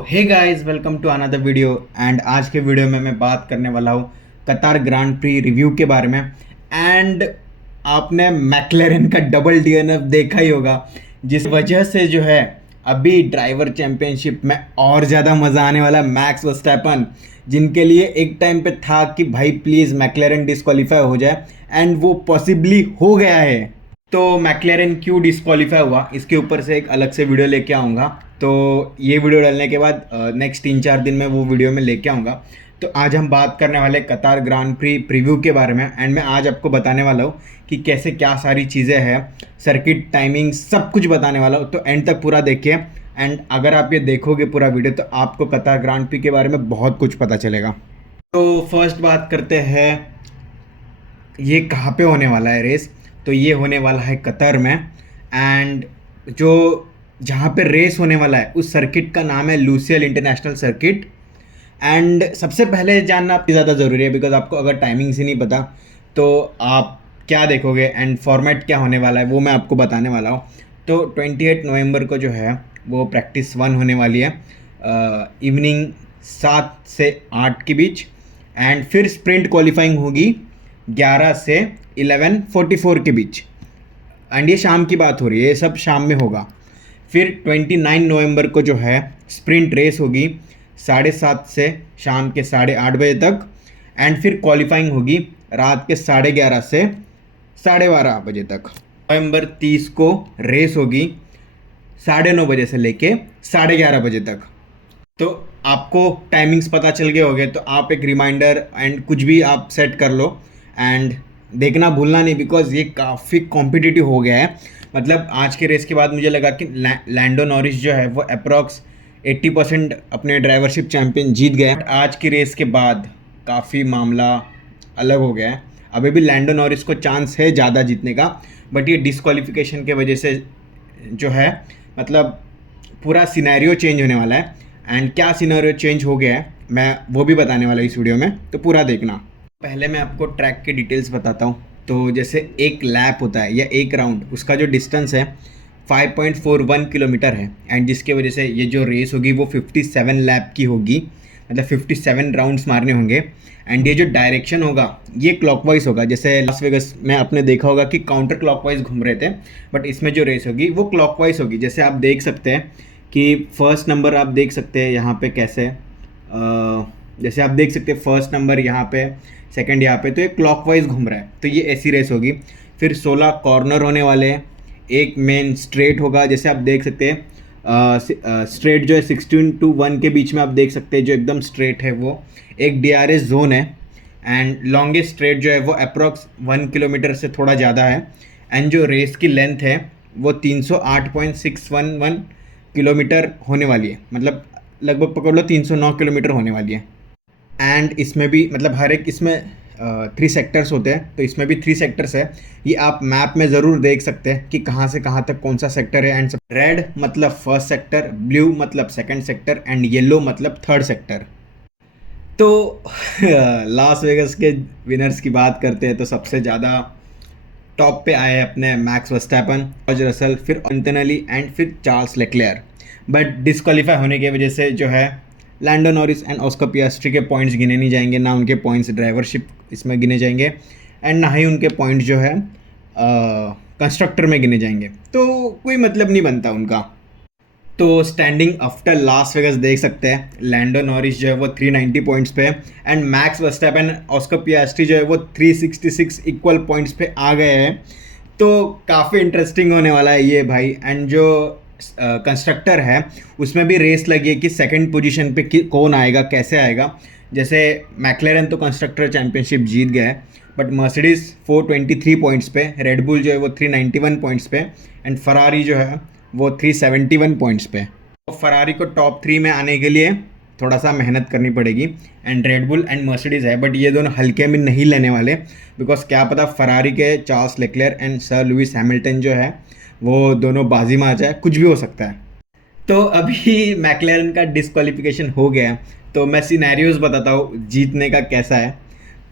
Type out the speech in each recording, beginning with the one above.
Hey guys, welcome to another video. And आज के video में मैं बात करने वाला हूँ कतार ग्रांड प्री रिव्यू के बारे में। एंड आपने मैक्लेरन का डबल डीएनएफ देखा ही होगा, जिस वजह से जो है अभी ड्राइवर चैंपियनशिप में और ज़्यादा मज़ा आने वाला है। मैक्स वर्स्टैपन, जिनके लिए एक टाइम पे था कि भाई प्लीज़ मैक्लेरन डिस्क्वालीफाई हो जाए, एंड वो पॉसिबली हो गया है। तो मैक्लेरन क्यों डिस्क्वालीफाई हुआ, इसके ऊपर से एक अलग से वीडियो लेके आऊँगा। तो ये वीडियो डालने के बाद नेक्स्ट 3-4 दिन में वो वीडियो में लेके आऊँगा। तो आज हम बात करने वाले कतार ग्रांड प्री प्रीव्यू के बारे में। एंड मैं आज आपको बताने वाला हूँ कि कैसे क्या सारी चीज़ें हैं, सर्किट टाइमिंग सब कुछ बताने वाला हूँ। तो एंड तक पूरा देखिए। एंड अगर आप ये देखोगे पूरा वीडियो तो आपको कतार ग्रांड प्री के बारे में बहुत कुछ पता चलेगा। तो फर्स्ट बात करते हैं, ये कहाँ पे होने वाला है रेस। तो ये होने वाला है कतर में। एंड जो जहाँ पे रेस होने वाला है उस सर्किट का नाम है लूसियल इंटरनेशनल सर्किट। एंड सबसे पहले जानना आपकी ज़्यादा ज़रूरी है, बिकॉज आपको अगर टाइमिंग्स ही नहीं पता तो आप क्या देखोगे एंड फॉर्मेट क्या होने वाला है वो मैं आपको बताने वाला हूँ। तो 28 नवंबर को जो है वो प्रैक्टिस 1 होने वाली है, इवनिंग 7 से 8 के बीच। एंड फिर स्प्रिंट क्वालिफाइंग होगी 11 से 11:44 के बीच। एंड ये शाम की बात हो रही है, ये सब शाम में होगा। फिर 29 नवंबर को जो है स्प्रिंट रेस होगी 7:30 से शाम के 8:30 बजे तक। एंड फिर क्वालिफाइंग होगी रात के 11:30 से 12:30 बजे तक। नवंबर 30 को रेस होगी 9:30 बजे से लेके 11:30 बजे तक। तो आपको टाइमिंग्स पता चल गए होंगे, तो आप एक रिमाइंडर एंड कुछ भी आप सेट कर लो। एंड देखना भूलना नहीं, बिकॉज ये काफ़ी कॉम्पिटिटिव हो गया है। मतलब आज के रेस के बाद मुझे लगा कि लैंडो नॉरिस जो है वो अप्रॉक्स 80% अपने ड्राइवरशिप चैंपियन जीत गए। बट आज की रेस के बाद काफ़ी मामला अलग हो गया है। अभी भी लैंडो नॉरिस को चांस है ज़्यादा जीतने का, बट ये डिस्क्वालिफिकेशन के वजह से जो है मतलब पूरा सिनेरियो चेंज होने वाला है। एंड क्या सिनेरियो चेंज हो गया है मैं वो भी बताने वाला हूँ इस वीडियो में, तो पूरा देखना। पहले मैं आपको ट्रैक के डिटेल्स बताता हूँ। तो जैसे एक लैप होता है या एक राउंड, उसका जो डिस्टेंस है 5.41 किलोमीटर है। एंड जिसके वजह से ये जो रेस होगी वो 57 लैप की होगी, मतलब 57 राउंड्स मारने होंगे। एंड ये जो डायरेक्शन होगा ये क्लॉकवाइज होगा। जैसे लास वेगस में आपने देखा होगा कि काउंटर क्लॉकवाइज घूम रहे थे, बट इसमें जो रेस होगी वो क्लॉकवाइज होगी। जैसे आप देख सकते हैं कि फर्स्ट नंबर आप देख सकते हैं यहाँ पे कैसे, जैसे आप देख सकते हैं फर्स्ट नंबर यहाँ पे, सेकंड यहाँ पे, तो ये क्लॉकवाइज घूम रहा है। तो ये ऐसी रेस होगी। फिर 16 कॉर्नर होने वाले हैं, एक मेन स्ट्रेट होगा। जैसे आप देख सकते हैं स्ट्रेट जो है 16-1 के बीच में आप देख सकते हैं, जो एकदम स्ट्रेट है वो एक डीआरएस जोन है। एंड लॉन्गेस्ट स्ट्रेट जो है वो अप्रॉक्स 1 किलोमीटर से थोड़ा ज़्यादा है। एंड जो रेस की लेंथ है वो 308.611 किलोमीटर होने वाली है, मतलब लगभग पकड़ लो 309 किलोमीटर होने वाली है। एंड इसमें भी मतलब हर एक इसमें 3 सेक्टर्स होते हैं, तो इसमें भी 3 सेक्टर्स है। ये आप मैप में ज़रूर देख सकते हैं कि कहाँ से कहाँ तक कौन सा सेक्टर है। एंड रेड मतलब फर्स्ट सेक्टर, ब्लू मतलब सेकंड सेक्टर, एंड येलो मतलब थर्ड सेक्टर। तो लास वेगस के विनर्स की बात करते हैं तो सबसे ज़्यादा टॉप पे आए अपने मैक्स वर्स्टैपन, जॉर्ज रसल, फिर अंटोनेली एंड फिर चार्ल्स लेक्लेयर। बट डिस्क्वालीफाई होने की वजह से जो है लैंडो नॉरिस एंड ऑस्कर पियास्ट्री के पॉइंट्स गिने नहीं जाएंगे, ना उनके पॉइंट्स ड्राइवरशिप इसमें गिने जाएंगे, एंड ना ही उनके पॉइंट्स जो है कंस्ट्रक्टर में गिने जाएंगे। तो कोई मतलब नहीं बनता उनका। तो स्टैंडिंग आफ्टर लास वेगस देख सकते हैं, लैंडो नॉरिस जो है वो 390 पॉइंट्स पे, एंड मैक्स वर्स्टैपन ऑस्कर पियास्ट्री जो है वो 366 इक्वल पॉइंट्स पे आ गए हैं। तो काफ़ी इंटरेस्टिंग होने वाला है ये भाई। एंड जो कंस्ट्रक्टर है उसमें भी रेस लगी है कि सेकंड पोजीशन पे कौन आएगा, कैसे आएगा। जैसे मैक्लेरन तो कंस्ट्रक्टर चैंपियनशिप जीत गया है, बट मर्सिडीज 423 पॉइंट्स पे, रेड बुल जो है वो 391 पॉइंट्स पे, एंड फरारी जो है वो 371 पॉइंट्स पे। तो फरारी को टॉप 3 में आने के लिए थोड़ा सा मेहनत करनी पड़ेगी। And red bull and Mercedes है, बट ये दोनों हल्के में नहीं लेने वाले, बिकॉज क्या पता फरारी के Charles LeClair and sir Lewis Hamilton जो है वो दोनों बाजी में आ जाए, कुछ भी हो सकता है। तो अभी मैक्लेरन का डिस्क्वालिफिकेशन हो गया, तो मैं सिनेरियोज बताता हूँ जीतने का कैसा है।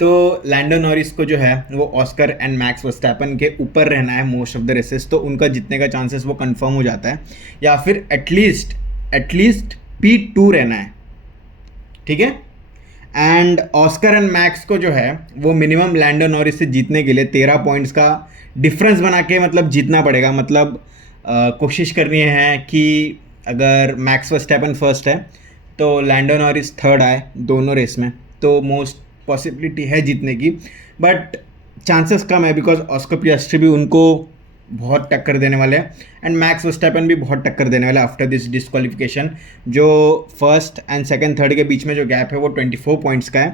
तो लैंडो नॉरिस को जो है वो ऑस्कर एंड मैक्स वर्स्टैपन के ऊपर रहना है मोस्ट ऑफ द रेसेस, तो उनका जीतने का चांसेस वो कंफर्म हो जाता है, या फिर एटलीस्ट P2 रहना है, ठीक है। एंड ऑस्कर एंड मैक्स को जो है वो मिनिमम लैंडो नॉरिस से जीतने के लिए 13 पॉइंट्स का डिफरेंस बना के मतलब जीतना पड़ेगा। मतलब कोशिश करनी है कि अगर मैक्स वर्स्टैपन फर्स्ट है तो लैंडो नॉरिस थर्ड आए दोनों रेस में, तो मोस्ट पॉसिबिलिटी है जीतने की, बट चांसेस कम है बिकॉज ऑस्कर पियास्ट्री भी उनको बहुत टक्कर देने वाले हैं एंड मैक्स वर्स्टैपन भी बहुत टक्कर देने वाले हैं आफ्टर दिस डिस्क्वालिफिकेशन। जो फर्स्ट एंड सेकंड थर्ड के बीच में जो गैप है वो 24 पॉइंट्स का है,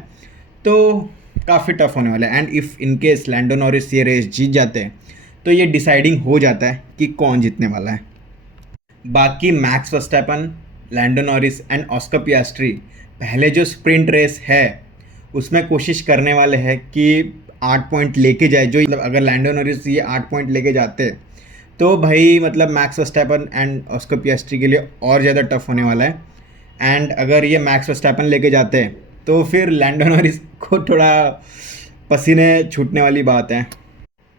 तो काफ़ी टफ होने वाला है। And if in case Lando Norris ये रेस जीत जाते हैं तो ये डिसाइडिंग हो जाता है कि कौन जीतने वाला है। बाकी Max Verstappen, Lando Norris and Oscar Piastri पहले जो स्प्रिंट रेस है उसमें कोशिश करने वाले हैं कि 8 पॉइंट लेके जाए। जो मतलब अगर लैंडो नॉरिस ये 8 पॉइंट लेके जाते तो भाई मतलब मैक्स वर्स्टैपन एंड ऑस्कर पियास्ट्री के लिए और ज़्यादा टफ होने वाला है। एंड अगर ये मैक्स वर्स्टैपन लेके जाते हैं तो फिर लैंडो नॉरिस को थोड़ा पसीने छूटने वाली बात है।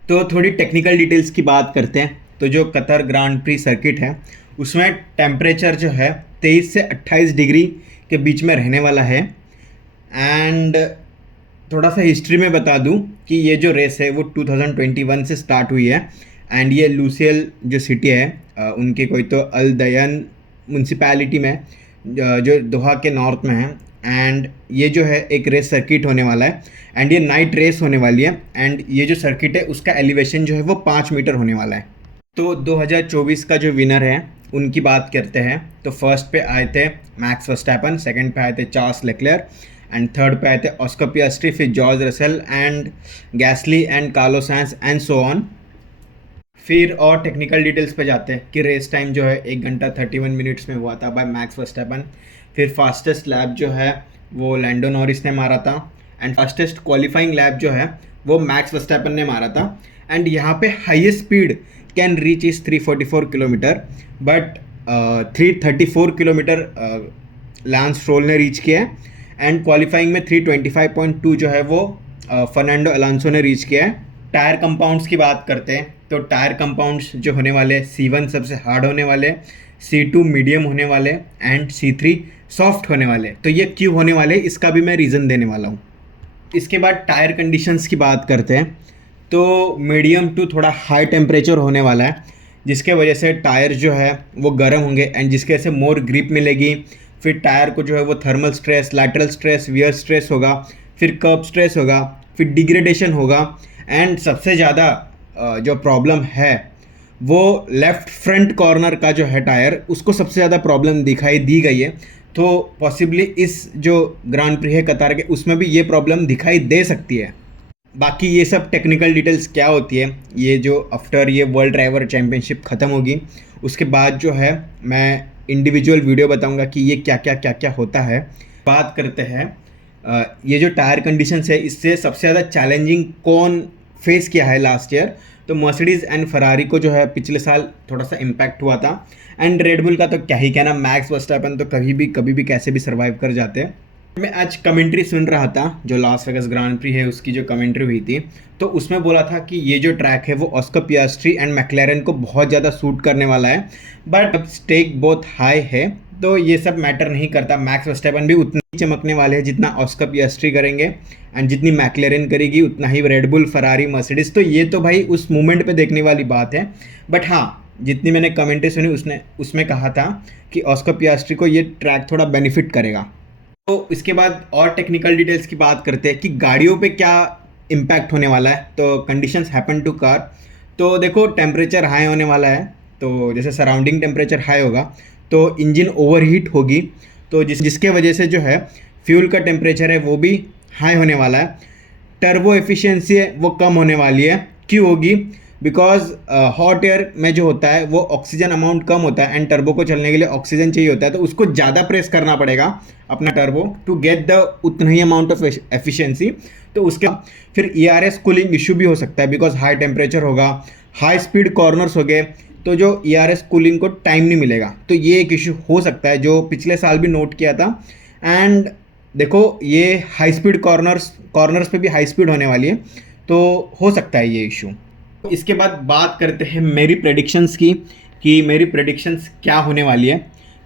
तो थोड़ी टेक्निकल डिटेल्स की बात करते हैं। तो जो कतर ग्रांड प्री सर्किट है उसमें टेम्परेचर जो है 23 से 28 डिग्री के बीच में रहने वाला है। एंड थोड़ा सा हिस्ट्री में बता दूं कि ये जो रेस है वो 2021 से स्टार्ट हुई है एंड ये लूसियल जो सिटी है उनके कोई तो अल दयन म्यूनसिपैलिटी में जो दोहा के नॉर्थ में है। एंड ये जो है एक रेस सर्किट होने वाला है एंड ये नाइट रेस होने वाली है एंड ये जो सर्किट है उसका एलिवेशन जो है वो 5 मीटर होने वाला है। तो 2024 का जो विनर है उनकी बात करते हैं तो फर्स्ट पे आए थे मैक्स वर्स्टैपन, सेकंड पे आए थे चार्ल्स लेक्लेयर एंड थर्ड पे आए थे ऑस्कर पियास्ट्री, फिर George Russell and गैसली and Carlos Sainz and so on. फिर और टेक्निकल डिटेल्स पे जाते हैं कि रेस टाइम जो है 1 घंटा 31 मिनट्स में हुआ था बाय मैक्स वर्स्टैपन। फिर फास्टेस्ट लैप जो है वो लैंडो नॉरिस ने मारा था एंड फास्टेस्ट क्वालिफाइंग लैप जो है वो मैक्स वर्स्टैपन ने मारा था। एंड यहाँ पे highest speed can reach is 344 kilometre, but 334 kilometre lens stroll ने रीच किया है एंड क्वालिफाइंग में 325.2 जो है वो फर्नांडो अलोंसो ने रीच किया है। टायर कंपाउंड्स की बात करते हैं तो टायर कंपाउंड्स जो होने वाले C1 सबसे हार्ड होने वाले, C2 मीडियम होने वाले एंड C3 सॉफ्ट होने वाले। तो ये क्यों होने वाले इसका भी मैं रीज़न देने वाला हूँ। इसके बाद टायर कंडीशंस की बात करते हैं तो मीडियम टू थोड़ा हाई टेम्परेचर होने वाला है जिसके वजह से टायर जो है वो गर्म होंगे एंड जिसके वजह से मोर ग्रिप मिलेगी। फिर टायर को जो है वो thermal stress, lateral stress, wear stress होगा, फिर कर्ब स्ट्रेस होगा, फिर डिग्रेडेशन होगा एंड सबसे ज़्यादा जो प्रॉब्लम है वो लेफ़्ट फ्रंट कॉर्नर का जो है टायर उसको सबसे ज़्यादा प्रॉब्लम दिखाई दी गई है। तो पॉसिबली इस जो ग्रांड प्री है कतार के उसमें भी ये प्रॉब्लम दिखाई दे सकती है। बाकी ये सब टेक्निकल डिटेल्स क्या होती है ये जो आफ्टर ये वर्ल्ड ड्राइवर चैम्पियनशिप ख़त्म होगी उसके बाद जो है मैं इंडिविजुअल वीडियो बताऊंगा कि ये क्या क्या होता है। बात करते हैं ये जो टायर कंडीशंस है इससे सबसे ज़्यादा चैलेंजिंग कौन फेस किया है लास्ट ईयर, तो मर्सिडीज़ एंड फरारी को जो है पिछले साल थोड़ा सा इम्पैक्ट हुआ था एंड रेडबुल का तो क्या ही कहना, मैक्स वर्स्टैपन तो कभी भी कैसे भी सर्वाइव कर जाते हैं। मैं आज कमेंट्री सुन रहा था जो लास वेगास ग्रांड प्री है उसकी जो कमेंट्री हुई थी तो उसमें बोला था कि ये जो ट्रैक है वो ऑस्कर पियास्ट्री एंड मैक्लेरन को बहुत ज़्यादा सूट करने वाला है, बट अब स्टेक बहुत हाई है तो ये सब मैटर नहीं करता। मैक्स वर्स्टैपन भी उतने ही चमकने वाले हैं जितना ऑस्कर पियास्ट्री करेंगे एंड जितनी मैक्लेरन करेगी उतना ही रेडबुल, फरारी, मर्सिडीज़। तो ये तो भाई उस मोमेंट पे देखने वाली बात है। बट हाँ, जितनी मैंने कमेंट्री सुनी उसमें कहा था कि ऑस्कर पियास्ट्री को ये ट्रैक थोड़ा बेनिफिट करेगा। तो इसके बाद और टेक्निकल डिटेल्स की बात करते हैं कि गाड़ियों पे क्या इम्पैक्ट होने वाला है। तो कंडीशंस हैपन टू कार, तो देखो टेम्परेचर हाई होने वाला है तो जैसे सराउंडिंग टेम्परेचर हाई होगा तो इंजन ओवरहीट होगी, तो जिसके वजह से जो है फ्यूल का टेम्परेचर है वो भी हाई होने वाला है। टर्बो एफिशिएंसी है वो कम होने वाली है। क्यों होगी? बिकॉज हॉट एयर में जो होता है वो ऑक्सीजन अमाउंट कम होता है एंड टर्बो को चलने के लिए ऑक्सीजन चाहिए होता है, तो उसको ज़्यादा प्रेस करना पड़ेगा अपना टर्बो टू गेट द उतना ही अमाउंट ऑफ एफिशिएंसी। तो उसके फिर ERS कूलिंग इशू भी हो सकता है बिकॉज हाई टेम्परेचर होगा, हाई स्पीड कॉर्नर्स हो गए तो जो ERS कूलिंग को टाइम नहीं मिलेगा, तो ये एक इशू हो सकता है जो पिछले साल भी नोट किया था। एंड देखो ये हाई स्पीड कॉर्नर्स पे भी हाई स्पीड होने वाली है तो हो सकता है ये इशू। इसके बाद बात करते हैं मेरी प्रेडिक्शंस की कि मेरी प्रेडिक्शंस क्या होने वाली है।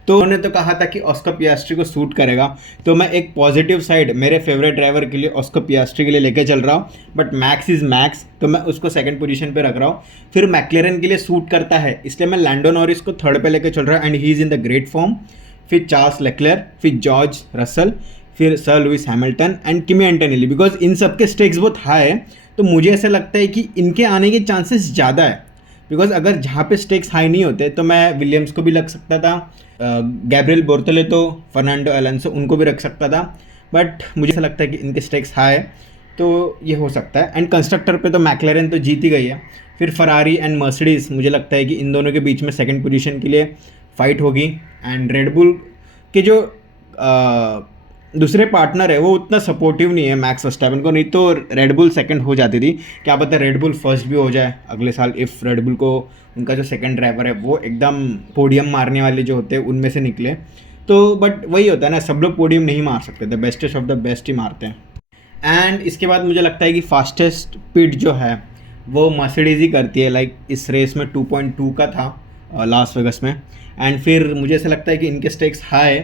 तो उन्होंने तो कहा था कि ऑस्कर पियास्ट्री को सूट करेगा, तो मैं एक पॉजिटिव साइड मेरे फेवरेट ड्राइवर के लिए ऑस्कर पियास्ट्री के लिए लेके चल रहा हूँ, बट मैक्स इज़ मैक्स, तो मैं उसको सेकंड पोजीशन पे रख रहा हूँ। फिर मैक्लेरन के लिए सूट करता है, इसलिए मैं लैंडो नॉरिस को थर्ड पे लेके चल रहा हूँ, and he is in the great form. फिर चार्ल्स लेक्लेयर, फिर जॉर्ज रसल, फिर sir Lewis Hamilton and Kimi Antonelli, because in सब के स्टेक्स बहुत हाई है, तो मुझे ऐसा लगता है कि इनके आने के चांसेस ज़्यादा है। बिकॉज अगर जहाँ पे स्टेक्स हाई नहीं होते तो मैं विलियम्स को भी लग सकता था, गैब्रियल बोर्तोलेतो, फर्नांडो अलोंसो, उनको भी रख सकता था, बट मुझे ऐसा लगता है कि इनके स्टेक्स हाई है, तो ये हो सकता है। एंड कंस्ट्रक्टर पे तो मैक्लेरन तो जीत ही गई है। फिर फरारी एंड मर्सिडीज़, मुझे लगता है कि इन दोनों के बीच में सेकंड पोजीशन के लिए फाइट होगी। एंड रेडबुल के जो दूसरे पार्टनर है वो उतना सपोर्टिव नहीं है मैक्स वर्स्टैपेन को, नहीं तो रेडबुल सेकंड हो जाती थी, क्या पता रेडबुल फर्स्ट भी हो जाए अगले साल, इफ़ रेडबुल को उनका जो सेकंड ड्राइवर है वो एकदम पोडियम मारने वाले जो होते हैं उनमें से निकले तो। बट वही होता है ना, सब लोग पोडियम नहीं मार सकते, the bestest of the best ही मारते हैं। एंड इसके बाद मुझे लगता है कि फास्टेस्ट पिट जो है वो मर्सिडीज़ ही करती है, लाइक इस रेस में 2.2 का था लास वेगस में। एंड फिर मुझे ऐसा लगता है कि इनके स्टेक्स हाई,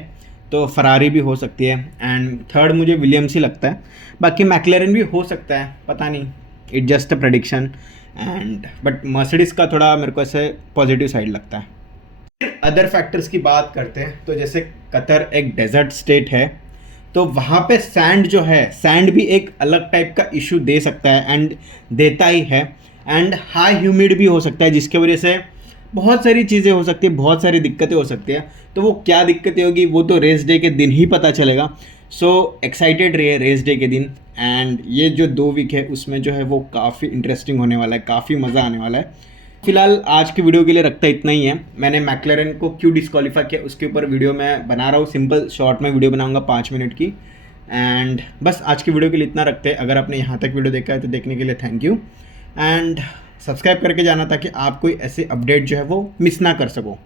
तो फरारी भी हो सकती है, एंड थर्ड मुझे विलियम्स ही लगता है, बाकी मैक्लेरन भी हो सकता है, पता नहीं, it just a prediction. And but Mercedes का थोड़ा मेरे को ऐसे पॉजिटिव साइड लगता है। अदर फैक्टर्स की बात करते हैं तो जैसे कतर एक डेजर्ट स्टेट है, तो वहाँ पे सैंड जो है, सैंड भी एक अलग टाइप का इशू दे सकता है, एंड देता ही है। एंड हाई ह्यूमिड भी हो सकता है, जिसके वजह से बहुत सारी चीज़ें हो सकती है, बहुत सारी दिक्कतें हो सकती हैं। तो वो क्या दिक्कतें होगी वो तो रेस डे के दिन ही पता चलेगा। सो एक्साइटेड रहिए रेस डे के दिन। एंड ये जो 2 वीक है उसमें जो है वो काफ़ी इंटरेस्टिंग होने वाला है, काफ़ी मज़ा आने वाला है। फिलहाल आज की वीडियो के लिए रखता इतना ही है। मैंने मैक्लेरन को क्यों डिस्क्वालीफाई किया उसके ऊपर वीडियो मैं बना रहा हूँ, सिंपल शॉर्ट में वीडियो बनाऊंगा 5 मिनट की। एंड बस आज की वीडियो के लिए इतना रखते हैं। अगर आपने यहाँ तक वीडियो देखा है तो देखने के लिए थैंक यू, एंड सब्सक्राइब करके जाना ताकि आप कोई ऐसे अपडेट जो है वो मिस ना कर सको।